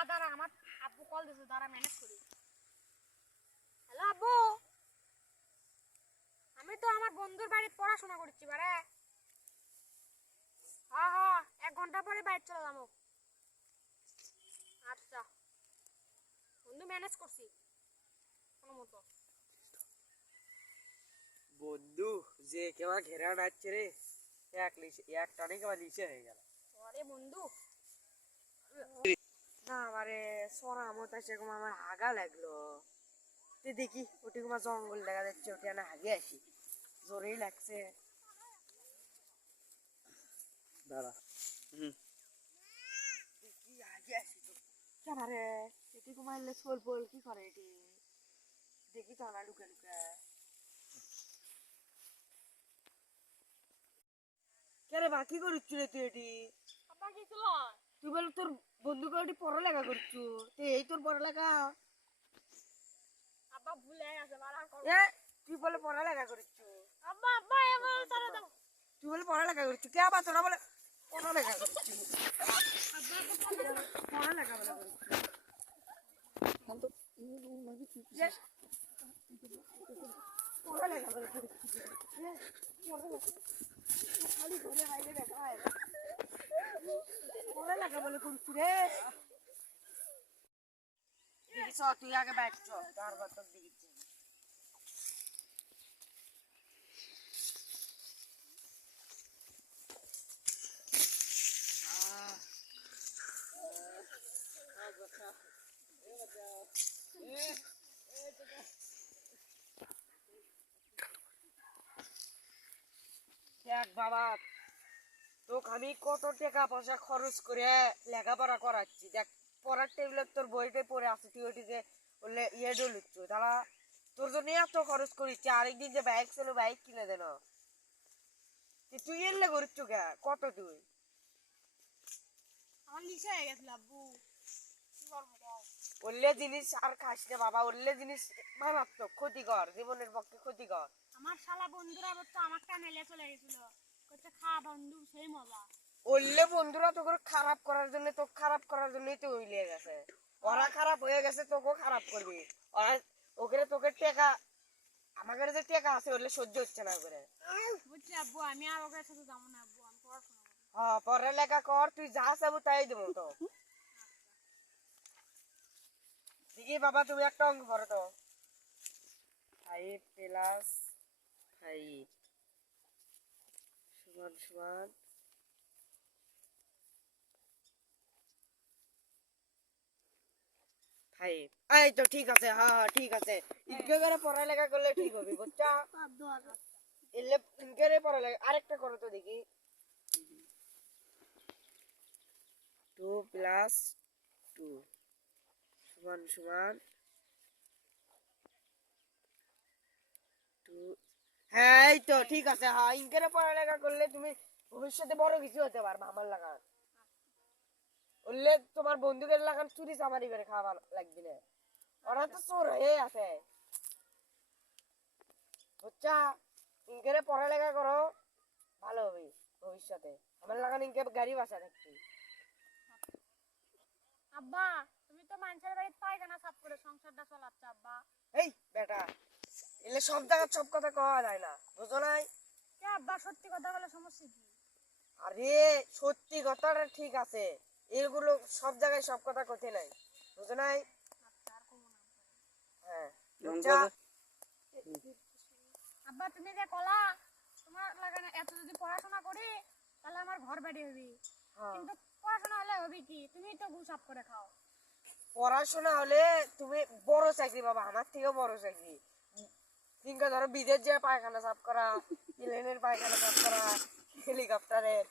দাঁড়া দাঁড়া, আমার আব্বু কল দিছে, দাঁড়া ম্যানেজ করি। হ্যালো আব্বু, আমি তো আমার বন্ধুর বাড়িতে পড়াশোনা করছি বারে। হ্যাঁ হ্যাঁ, 1 ঘন্টা পরে বাইরে চলে যাবো। আচ্ছা বন্ধু, ম্যানেজ করছি কোনো মতো। বন্ধু যে কেমন ঘেরা নাচছে রে, এক টানে কেমন নিচে হয়ে গেল। আরে বন্ধু, না আমারে সরা মতো সেরকম আমার হাগা লাগলো। তুই দেখি ওটি তোমার জঙ্গল দেখা যাচ্ছে, ওটি না হাগে আসি, জোরেই লাগছে। দাঁড়া দেখি হাগে আসি তো কেন রে, এটি ঘুমাইলে সোল পোল কি করে এটি, দেখি তো না লুকা লুকা। কেন বাকি করছু রে তুই এটি? আব্বা কি ছিল? তুই বলে তোর বন্ধুকে ওটি পড়ালেখা করছু, এই তোর পড়ালেখা? আব্বা ভুলে গেছে, বাড়া কর। এ তুই বলে পড়ালেখা করছু? আব্বা আব্বা এবার তারা দাও। তুই বলে পড়ালেখা করছু, কে আবার তোরা বলে পড়ালেখা করছু? আব্বা পড়ালেখা বলে করছু পড়ালেখা বলে করছু খালি ঘরে বাইরে দেখায় পড়ালেখা বলে করছু রে। দেখি চ তুই আগে বাইক চ, তারপর তোর দিকে দেখ বাবা, তোকে আমি কত টাকা পয়সা খরচ করে লেখাপড়া করাচ্ছি। দেখ পড়ার টেবিলে তোর বইটাই পড়ে আছে, তুই ওটিকে বললে ইয়ে ডলুচ্ছ, তারা তোর জন্য এত খরচ করিচ্ছি। আরেকদিন যে বাইক ছিল বাইক কিনে দেন, তুই এলে করিচ্ছ কে কত তুই? আমার নিশা হয়ে গেছিল আব্বু, কি করবো কও? অল্লে জিনিস আর খাস না বাবা, অল্লে জিনিস মারাত্মক ক্ষতিকর, জীবনের পক্ষে ক্ষতিকর। আমার শালা বন্ধুরা তো আমার টানেলে চলে গেছিল, কইতে খা বন্ধু সেই মজা। অল্লে বন্ধুরা তোকে খারাপ করার জন্য, তোকে খারাপ করার জন্যই তো হইলে গেছে। ওরা খারাপ হয়ে গেছে, তোকেও খারাপ করবি। ওরা ওকে তোকে টেকা, আমাদের যে টেকা আছে ওগুলো সহ্য হচ্ছে না করে। বুঝছি আব্বু, আমি আর ওকে সাথে যাবো না আব্বু, আমি পড়াশোনা করবো। হ্যাঁ পড়ালেখা কর, তুই যা চাবো তাই দেবো তো। দেখি বাবা তুমি একটা অঙ্ক করো তো। 5 + 5 সমান সমান 5। এই তো ঠিক আছে, হ্যাঁ হ্যাঁ ঠিক আছে। ইনকে করে পড়ালেখা করলে ঠিক হবে বুঝছা। এলে ইনকে করে পড়ালেখা আরেকটা করো তো দেখি। 2 + 2 সমান সমান 2। হ্যাঁ এই তো ঠিক আছে। হ্যাঁ ইনকে পড়ালেখা করলে তুমি ভবিষ্যতে বড় কিছু হতে পারবে। আমার লাগান বললে তোমার বন্ধুদের লাগান চুরি চামারি করে খাওয়া লাগবে না, ওরা তো চোর হয়ে আছে বুঝছা। ইনকে পড়ালেখা করো, ভালো হবে ভবিষ্যতে। আমার লাগান ইনকে গাড়ি বাসা থাকবে। আব্বা তুমি তো মানুষের বাড়িতে পায়খানা সাফ করে সংসারটা চালাচ্ছ আব্বা। এই বেটা, এলে সব জায়গায় সব কথা কওয়া যায় না, বুঝো নাই? কে আব্বা, সত্যি কথা বলে সমস্যা কি? আরে সত্যি কথাটা ঠিক আছে, এগুলো সব জায়গায় সব কথা কইতে নাই, বুঝো নাই? আচ্ছা আর কমো না। হ্যাঁ বুঝছা? আব্বা তুমি যে কলা তোমার লাগানে এত যদি পড়াশোনা করি তাহলে আমার ঘর বাড়ি হবি, হ্যাঁ। কিন্তু পড়াশোনা হলে হবি কি, তুমি তো ঘুষ সাফ করে খাও। পড়াশোনা হলে তুমি বড় চাকরি পাবা, আমার থেকেও বড় চাকরি। ধরো বিদেশ যে পায়খানা সাফ করা, প্লেনের পায়খানা সাফ করা, হেলিকপ্টারের